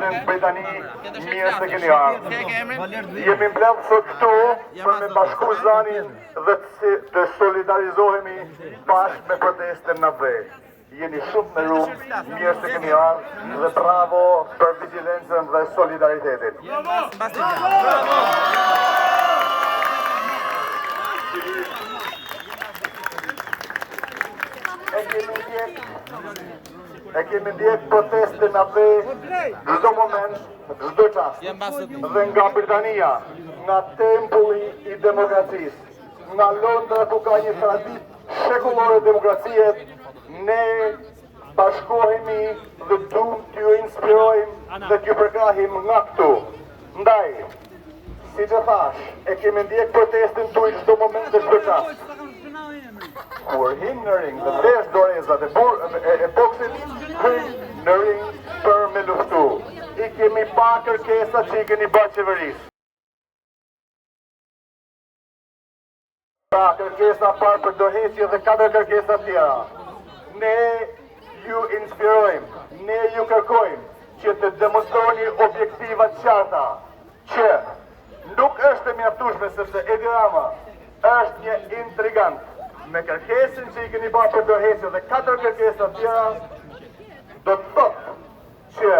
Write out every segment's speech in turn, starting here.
Velin Britani, mirë se keni ardhur. Jemi mbledhur sot këtu për me bashku zanin dhe të solidarizohemi bashkë me protestën në dhe. Jeni shumë me rrumë, mirë se keni ardhur dhe bravo për vigilencën dhe solidaritetin. E kemi ndjek protestin atë çdo moment, çdo çast. Dhe nga Britania, nga tempulli i demokracisë, nga Londra ku ka një traditë shekullore demokracie, ne bashkohemi dhe duam t'ju inspirojmë dhe t'ju përkrahim nga këtu. Ndaj, si që thash, e kemi ndjek protestin tuaj çdo moment dhe çdo çast. Kur him në ring dhe vesh dorezat e boksit, hym në ring për me luftu. I kemi pa kërkesa që i keni bërë qeverisë. Pra kërkesa parë për doheqje dhe 4 kërkesa tjera. Ne ju inspirojmë, ne ju kërkojmë që të demonstroni objektiva qarta, që nuk është e mjaftueshme sepse Edi Rama është një intrigant. Me kërkesin që i keni bërë për doheqje dhe 4 kërkesa tjera, do të thotë që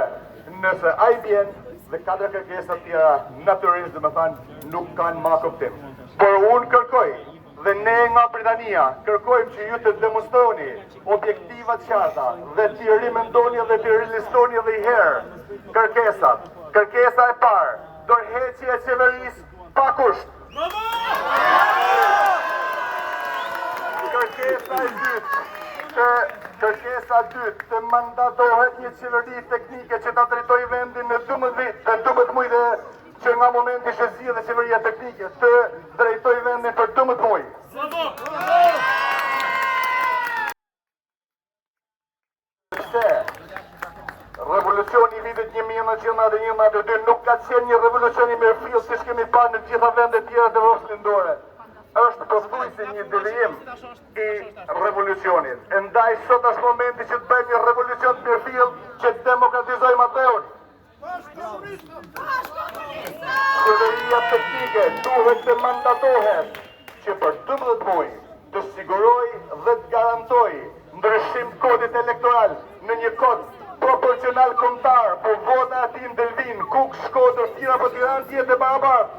nëse ai vjen dhe 4 kërkesa tjera natyrisht dhe me thanë nuk kanë ma kuptim. Por unë kërkoj dhe ne nga Britania kërkojmë që ju të demonstroni objektiva qarta dhe t'i rimendoni dhe t'i rilistoni dhe i herë kërkesat. Kërkesa e parë, dorëheqje e qeverisë pa kusht. Kërkesa e dytë, të mandatohet një qeveri teknike që ta drejtoj vendin në 12 mujë që nga momenti që zgjidhet qeveria teknike të drejtoj vendin për 12 mujë. Revolucioni i vitit 1992 nuk ka qenë një revolucion i mirëfillt siç kemi parë në gjitha vendet tjera të Evropës Lindore. Është pothuajse një devijim i revolucionit. Ndaj sot është momenti që të bëjmë një revolucion të mirëfillt që të demokratizojmë ateun. Qeveria teknike duhet të mandatohet që për 12 muaj të siguroj dhe të garantoj ndryshim kodit elektoral në një kod proporcional kombëtar, por vota aty në Delvin, Kuk, Shkodër, Tiranë apo Tiranë jetë e barabartë.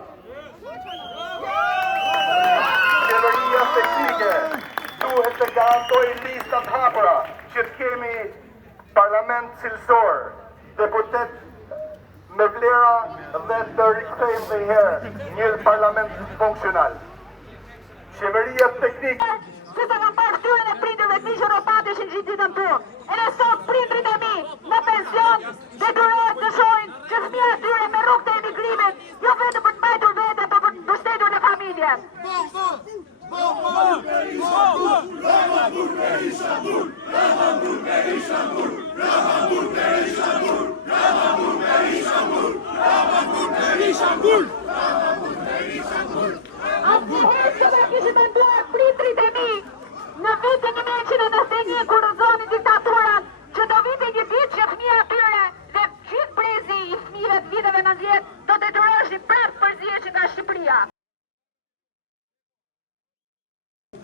Qeveria teknike duhet të garantoj listat hapura që të kemi parlament cilësor, deputet me vlera dhe të rikthejmë dhe herë një parlament funksional. Qeveria teknike që të kam parë këtyre e prindërve të mi që ropateshin gjithë ditën tonë. E në sot prindrit e mi në pension detyrohet të shohin që fëmijët e tyre me rrugë të emigrimit, jo vetëm për të mbajtur vete, por për të mbështetur në familjen. Atëherë që me kishë menduar prindrit e mi në vitin 1991 kur rëzonin diktaturat, që do vinte një ditë që fëmija atyre dhe gjithë brezi i fëmijëve të viteve 90 do detyroheshin prapë përzihen nga Shqipëria.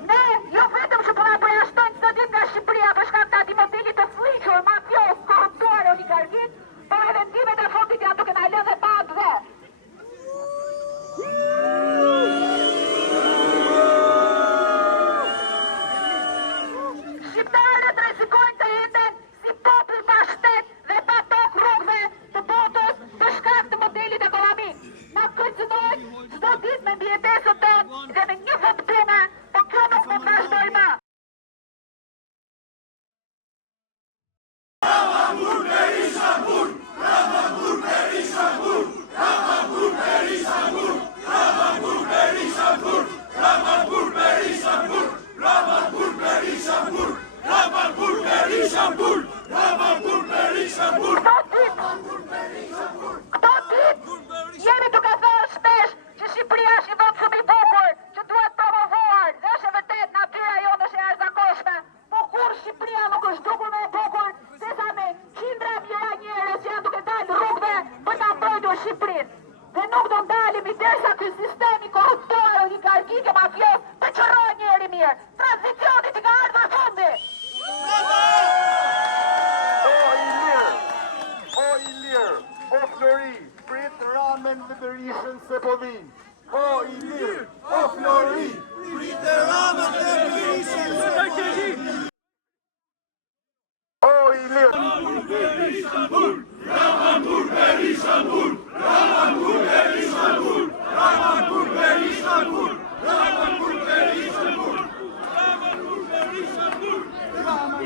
Ne jo vetëm që po na përjashtojnë çdo ditë nga Shqipëria për shkak të atij modeli të fllihur, mafios, korruptor, oligarkit, por edhe vendimet e fundit janë duke na lënë pa atë. Shqiptarët rrezikojnë të jeten si popull pa shtet dhe pa tokë rrugëve të botës për shkak të modelit ekonomik. Na kërcënojnë çdo ditë ishën se po vinë. O i lirë, o Flori, Prite Rama të Berishën se po vinë. o i lirë.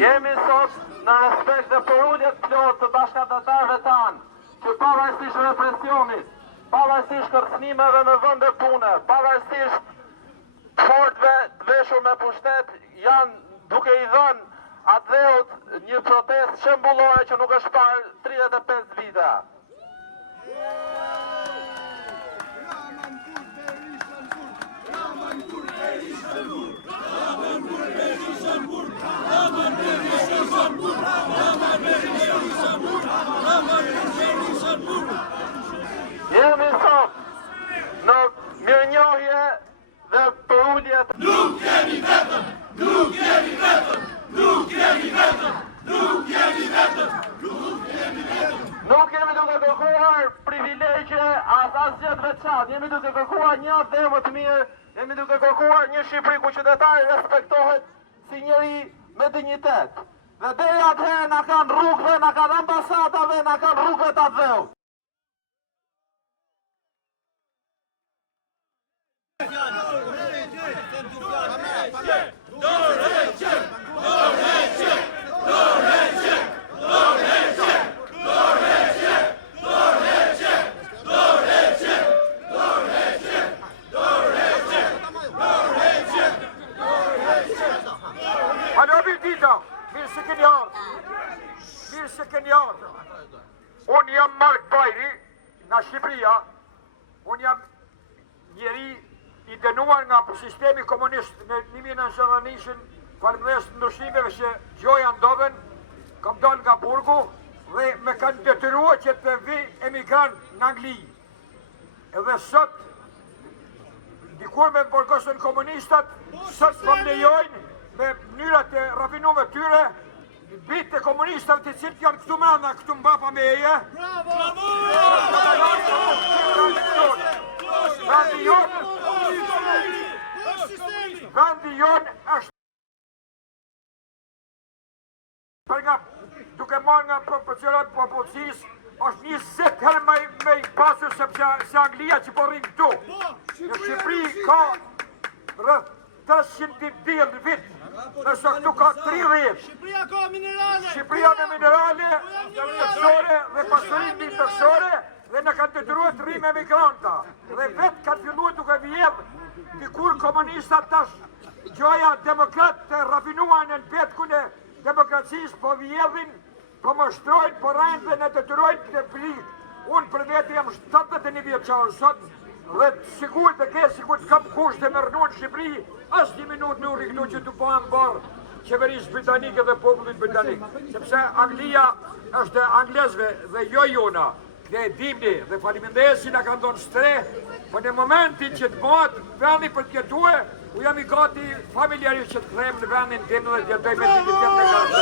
Jemi sot në respekt dhe përullet plot të bashkëdhëtarëve tanë, që pavarësisht represionit, pavarësisht kërcënimeve në vende pune, pavarësisht fortëve të veshur me pushtet, janë duke i dhënë atleut një protestë shembullore që nuk është parë 35 vite. Jemi sot në mirënjohje dhe përulje të... Nuk jemi vetëm, nuk jemi vetëm, nuk jemi vetëm, nuk jemi vetëm, nuk jemi vetëm. Nuk jemi duke kërkuar privilegje as asgjë të veçantë, jemi duke kërkuar një dhe më të mirë, jemi duke kërkuar një Shqipëri ku qytetari respektohet si njëri me dinjitet. Dhe deri atëherë na kanë rrugëve, na kanë ambasadave, na kanë rrugëve të atë. Alo Bildita, mirë se keni ardhur. Mirë se keni ardhur. Unë jam Mark Bajri, nga Shqipëria. Unë jam njeri i dënuar nga sistemi komunist në 1990, falënderes ndryshimeve që gjoja ndodhen, kam dalë nga burgu dhe me kanë detyruar që të vi emigrant në Angli. Edhe sot, dikur me burgosën komunistat, sot po më lejojnë me mënyrat e rafinume tyre, bitë e komunistave të cilët janë këtu mrena, këtu mbapa me eje. Vendi jonë është për nga duke marrë nga proporcionat popullsisë, është 20 herë me i pasur se Anglia që po rrinë këtu. Në Shqipëri ka rrëth 300 diell në vit, nëse këtu ka 30. Shqipëria ka minerale. Shqipëria me minerale, tërësore dhe pasurinë tërësore dhe në kanë detyruar të rrimë emigranta. Dhe vetë kanë filluar duke vjedhë dikur komunistat tash gjoja demokrat të rafinuar në petkun e demokracisë po vjedhin, po mështrojnë, po rajnë dhe në detyrojnë të prit. Unë për vetë jam 71 vjeçar sot dhe sigur të ke, sigur të kam kusht të më rënu në Shqipëri, as një minut në uriknu që të bëhen barë qeverisë britanike dhe popullit britanik. Sepse Anglia është anglezve dhe jo jona, dhe e dimni dhe faleminderit që na kanë dhënë stre, po në momentin që të bëhet vendi për të jetuar, u jam i gati familjarisht që të kthehem në vendin tim dhe të jetoj me dignitet dhe garantë.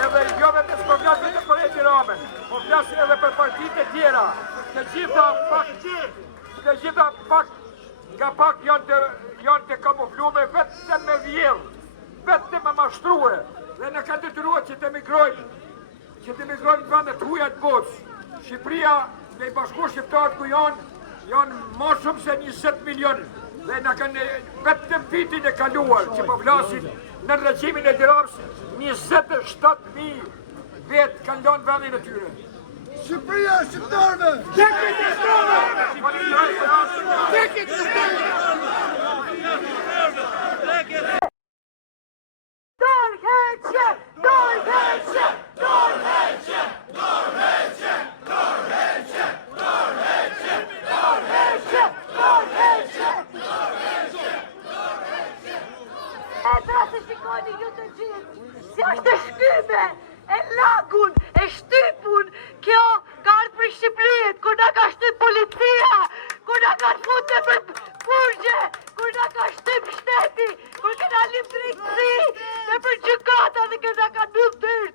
Edhe jo vetë s'po flas vetëm për Edi Ramën, po flas edhe për partitë e tjera. Të gjitha pak nga pak janë të kamuflume vetëm me vjedh, vetëm me mashtruhe, dhe në kanë detyruar që të emigrojnë në vendet huaja të botës. Shqipëria me i bashkuar shqiptarët ku janë më shumë se 20 milion dhe në kanë vetëm vitin e kaluar që po flasin në regjimin e Edi Ramës 27.000 vetë kanë lënë vendin e tyre. Shqipëria e shqiptarëve. Çekit e shqiptarëve! Çekit e shqiptarëve! Dorheqje! Dorheqje! Dorheqje! Dorheqje! Dorheqje! Dorheqje! Dorheqje! Dorheqje! E pra se shikoni ju të gjithë, si është e shkyme, e lagun, e shtypun, kjo ka ardhur për Shqipërinë, kur na ka shtyp policia, kur na ka futur për burgje, kur na ka shtyp shteti, kur kena lip drejtësi, dhe për gjykata dhe kena ka mbyll dyrt.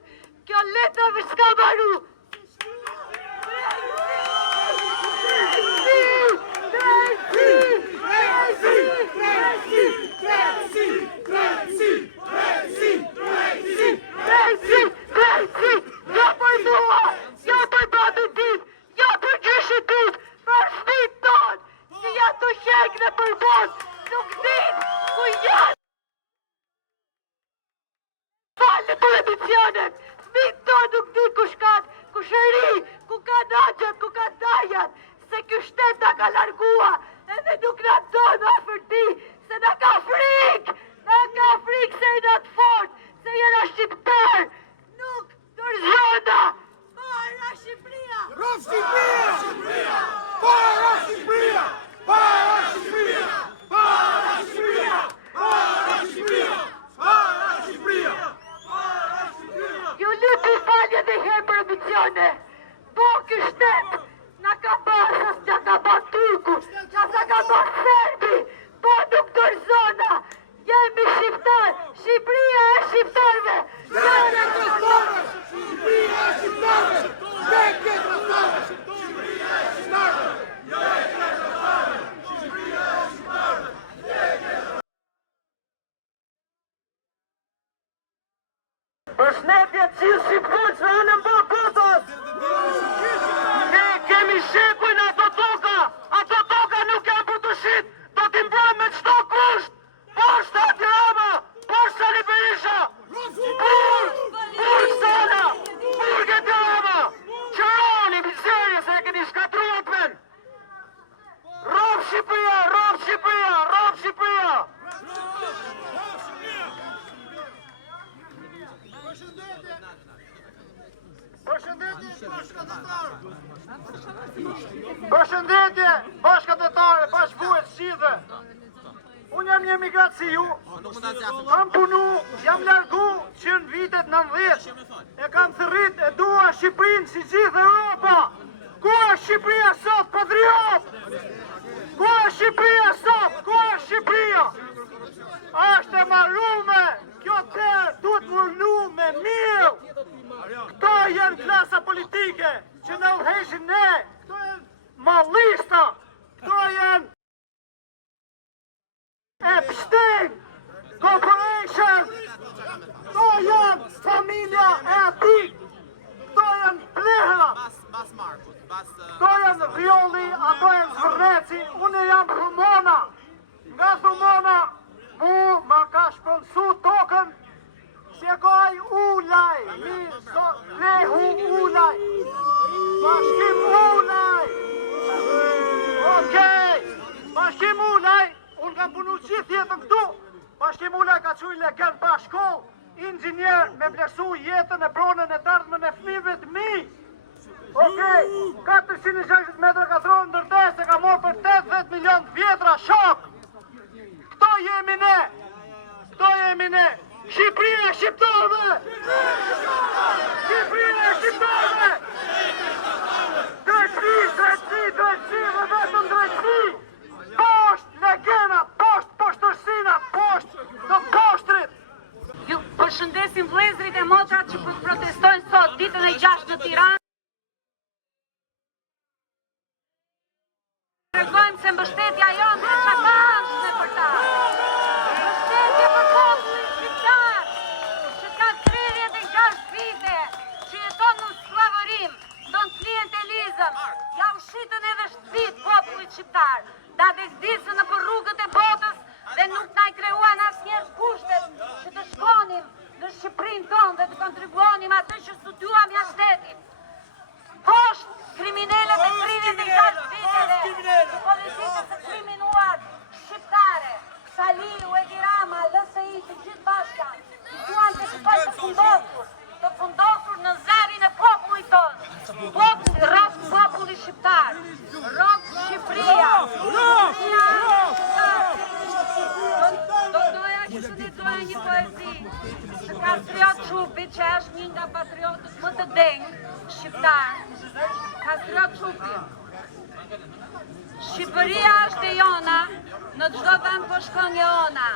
Kjo letrave s'ka mbaru. fëmijët tonë nuk di kush ka kushëri, ku ka dagjat, ku ka dajat, se ky shtet na ka largua, edhe nuk na don afër ti, se na ka frikë se jena të fort, se jena shqiptar, nuk dorëzona. Para Shqipëria! Rraf Shqipëria! Para Shqipëria! Para Shqipëria! Para Shqipëria! Para Shqipëria! Para Shqipëria! Para Shqipëria! Ju lupi falje dhe herë për ambicione. Po ky shtet na ka bërë, na ka bërë turku, na ka bërë serbi, po nuk dorëzona. Jemi shqiptar, Shqipëria e shqiptarëve. Shqipëria e shqiptarëve! Shqipëria e shqiptarëve! Shqipëria e shqiptarëve! Përshëndetje gjithë shqiptarëve në mbar botës. Ne kemi shekuj në ato toka nuk janë për të shit, do t'i mbrojmë me çdo kusht. Poshtë Ati Rama, poshtë Sali Berisha, burg Sala, burg Ati Rama, qëroni mizerje se e keni shkatruar të ven. Rraf Shqipëria, rraf Shqipëria, rraf Shqipëria. Përshëndetje, bashkëtetare, bashkëvues, shidhe. Unë jam një emigrat si ju, kam punu, jam largu që në vitet 90, e kam thërrit e dua Shqipërinë si gjithë Europa. Ku është Shqipëria sot, patriot? Ku është Shqipëria sot? Ku është Shqipëria? Ashtë e marrume, kjo terë duhet mërnu me mirë. Këto janë klasa politike që në udhëheqin ne, këto janë mallista, këto janë Epstein Corporation, këto janë familja e atij, këto janë plehra, këto janë Rioli, ato janë Zvrneci, unë jam Thumona, nga Thumona mu ma ka shpënsu tokën Shekoj Ulaj, Lehu Ulaj, Bashkim Ulaj, okej, Bashkim Ulaj, unë kam punu gjithë jetën këtu, Bashkim Ulaj ka quj legend pa shkoll, inxhinier me vlerësu jetën e pronën e dardhmën e fëmijëve të mi, okej, 460 metra katror ndërtes e ka morë për 80 milion vjetra shok, këto jemi ne, Shqipëria e shqiptarëve! Shqipëria e shqiptarëve! Drejtësi, dhe vetëm drejtësi! Poshtë legenat, poshtë poshtërsinat, poshtë të poshtrit! Ju përshëndesim vëllezërit e motrat që protestojnë sot ditën e 6 në Tiranë. Tregojmë se mbështetja jonë është çakashme për ta. Mbështetje për popullin shqiptar, që ka 36 vite, që jeton në skllavërim, don klientelizëm, ja u shitën edhe shtëpit popullit shqiptar, da vezdisën në për rrugët e botës dhe nuk na i kreuan asnjëherë kushtet që të shkonim në Shqipërinë tonë dhe të kontribuonim atë që studiuam jashtë shtetit. Poshtë kriminalët e 36 viteve të politikës së kriminuar shqiptare, Saliu, Edi Rama, LSI, të gjithë bashka, duan të shkojnë të fundosur në zarin e popullit tonë. Rrok populli shqiptar, rrok Shqipëria. Do doja që të lexoja një poezi të Kastriot Çupi, që është një nga patriotët më të denjë shqiptar. Kastriot Çupi. Shqipëria është e jona, në çdo vend po shkon e ona.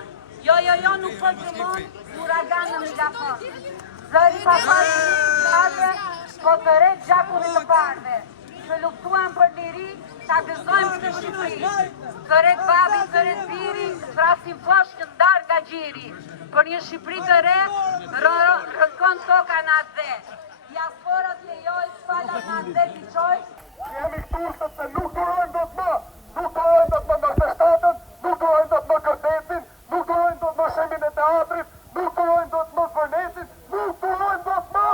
Jo, nuk po gjumon, uragan në megafon. Zëri papari në po të rejtë gjakullit të parve, që luftuan për liri, ta gëzojmë të Shqipëri. Të rejtë babi, të rejtë biri, thrasin fosh që ndarë nga gjiri. Për një Shqipëri të re, rënkon toka në atë dhe. Diasporat lejoj, falat në atë dhe t'i qoj. Jemi këtu sepse nuk durojmë do të më, nuk durojmë do të më manifestatën, nuk durojmë do të më kërdesin, nuk durojmë do të më shemin e teatrit, nuk durojmë do të më fërnesin, nuk durojmë do të më!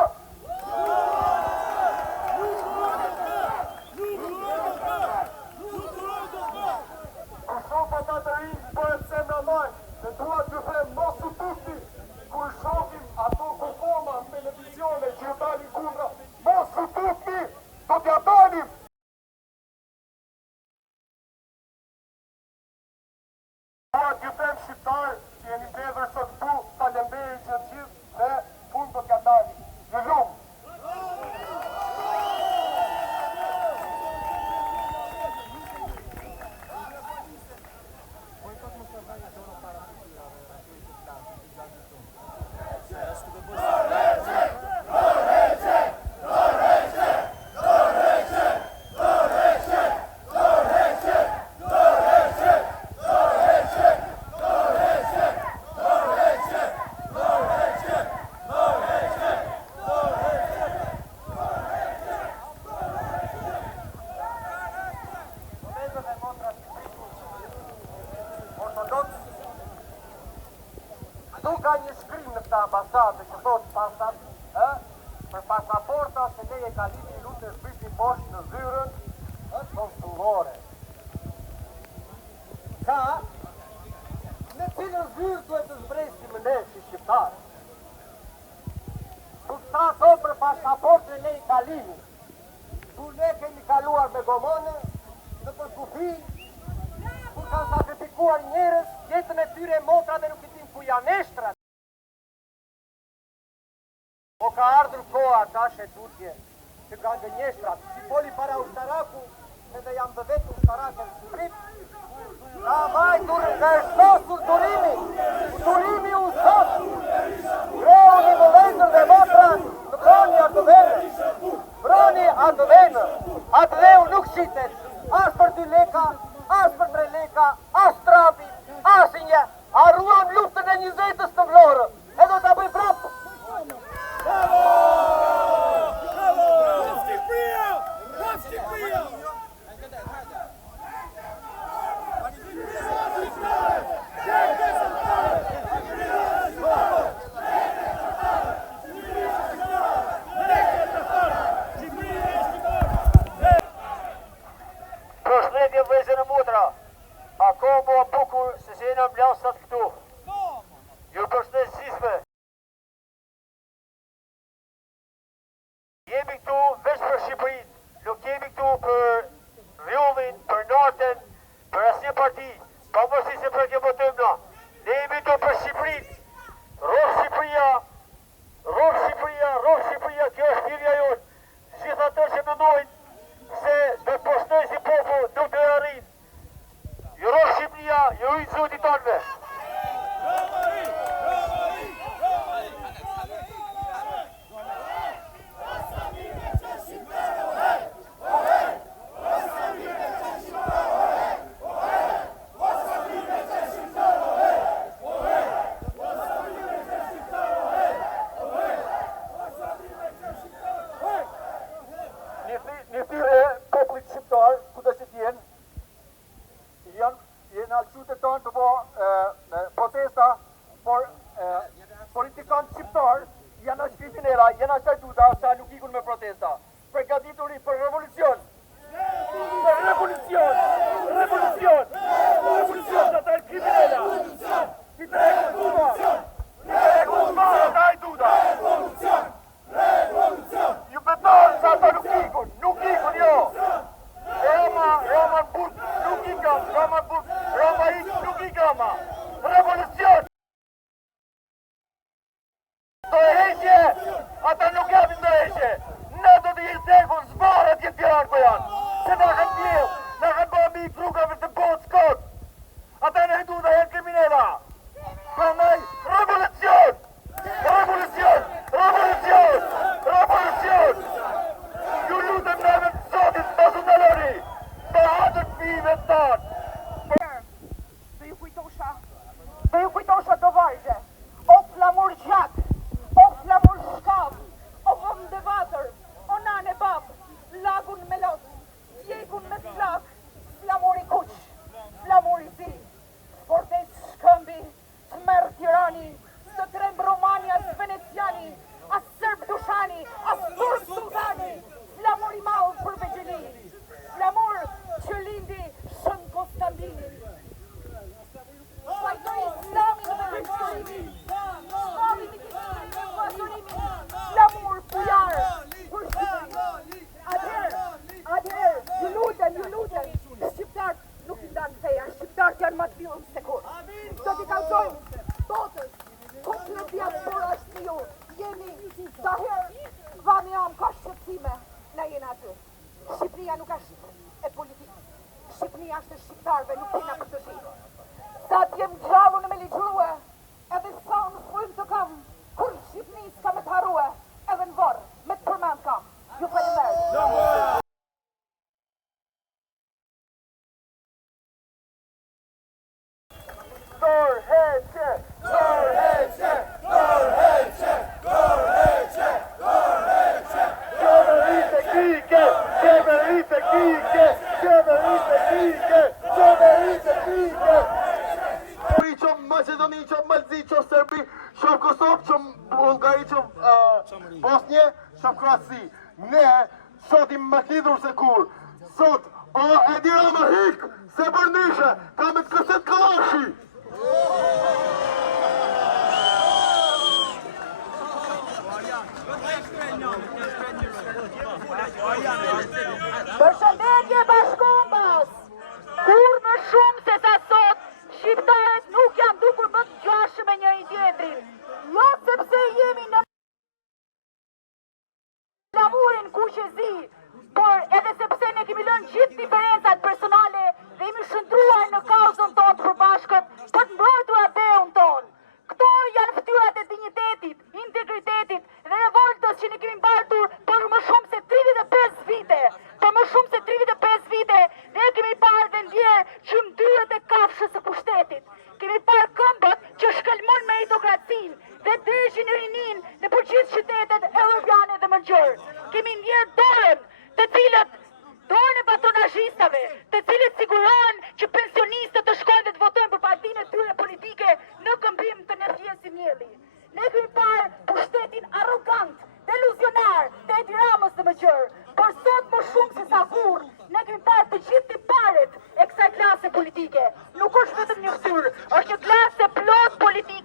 ambasadë që thotë për pasaporta se leje kalimi lutë zbrisni poshtë në zyrën konsullore. Ka, në cilën zyrë duhet të zbresim ne si shqiptarë? Nuk ta thonë për pasaportë leje kalimi. Tu ne kemi kaluar me gomone, në përkufi, kur kanë sakrifikuar njerëz, jetën e tyre motra dhe nuk i tim ku janë eshtrat. Po ka ardhur koha tash e tutje që ka gënjeshtrat, si poli para ushtaraku, edhe jam dhe vetë ushtarake në Shqipërit, ka majtur nga shtosur durimi u sot, vreuni më vejtër dhe motra, në broni atë vene, atë dheu nuk qitet, as për 2 leka, as për 3 leka, as trapi, as një, arruam luftën e 20-ës të Vlorë, edhe ta bëj prapë. Përshëndetje vëllezër e motra, a ka më bukur se jena mblasat këtu. Ju përshëndes gjithëve. Jemi këtu veç për Shqipërinë, nuk jemi këtu për Rjullin, për Nartën, për asnjë parti, pavarësisht se për kë votojmë na. Ne jemi këtu për Shqipërinë. Rrofë Shqipëria, kjo është thirrja jonë. Gjithë ato që mendojnë se do postoj si popull, nuk do arrin. Ju rrofë Shqipëria, ju i zotit tonëve. Një thirrje popullit shqiptar, kudo që t'jenë, janë qytetarët tonë të bo protesta, por politikanë shqiptar janë as kriminera, janë as ajtuta, sa nuk ikun me protesta. Përgatituri për revolucion. Për revolucion, ata janë kriminera. Si të Kuba, ata ajtuta. Ju betonë sa ata nuk ikun jo. Roma Burg nuk ikam, Roma ik nuk ikam. Revolucion. Do e heqje, ata nuk japin do e heqje. Ne do të jetë telefon zbarët jetë Tiranë po janë. Se na kanë bjell, na kanë bërë mbi rrugave të botës kot. Ata në hetu dhe jenë kriminella. Prandaj, revolucion. Ju lutem në emër të Zotit, mos u ndaloni. Të hatët fëmijëve tanë. Do ju kujtosha do vargje. O flamur gjak, o flamur shkap, o vëm dhe vatër, o nane bab, lagun me lot, djegun me flak, flamur i kuq, flamur i zi, sportes shkëmbi, të merë Tirani, të tremb Romania, të Veneciani, as Serb Dushani, as Turk Sultani, flamur i malë për Vegjeli, flamur që lindi Shën Konstantini. Vajtoj islamin dhe vështërimi, flamur pujar për Shqipëri. Atëherë, ju lutem, shqiptarët nuk i ndanë feja, shqiptarët janë më të billën se kur. Do t'i kalzojmë botës, komplet diaspora është ju, jemi, daherë, vani am ka shqetsime, na jena aty. Shqipëria nuk është e politikë, Shqipëria është e shqiptarëve, nuk kena për të gjithë. Sa t'jem gjallu në me ligjrue, edhe sa në frym të kam, kur Shqipëni s'ka me t'harrue, edhe në vorë, me të përmend kam. Ju faleminderit. Maqedoni, qo Malzi, qo Serbi, qo Kosovë, qo shafkrasi. Ne sot i më lidhur se kur. Sot, e dira më hik, se për nishe, ka me të këset kalashi. Përshëndetje bashkombës! Kur më shumë se sa sot, shqiptarët nuk janë dukur më të gjashë me njëri tjetrin. Jo sepse jemi në lavurin kuqezi, por edhe sepse ne kemi lënë gjithë diferencat personale dhe jemi shndruar në kauzën tonë të përbashkët për të mbrojtur ateun tonë. Këto janë fytyrat e dinjitetit, integritetit dhe revoltës që ne kemi mbartur për më shumë se 35 vite. Për më shumë se 35 vite ne kemi parë dhe ndjerë që ndyrët e kafshës së pushtetit. Kemi parë këmbët që shkelmon meritokracinë dhe dëshin e rinin në përgjithë qytetet europiane dhe më gjërë. Kemi ndjerë dorën e patronazhistave, të cilët sigurohen që pensionistët të shkojnë dhe të votojnë për partinë e tyre politike në këmbim të energjisë si mielli. Ne kemi parë pushtetin arrogant, deluzionar të Edi Ramës dhe më gjërë, por sot më shumë se sa kur, ne kemi parë të gjithë tiparet e kësaj klase politike. Nuk është vetëm një ftyrë, është një klasë plot politike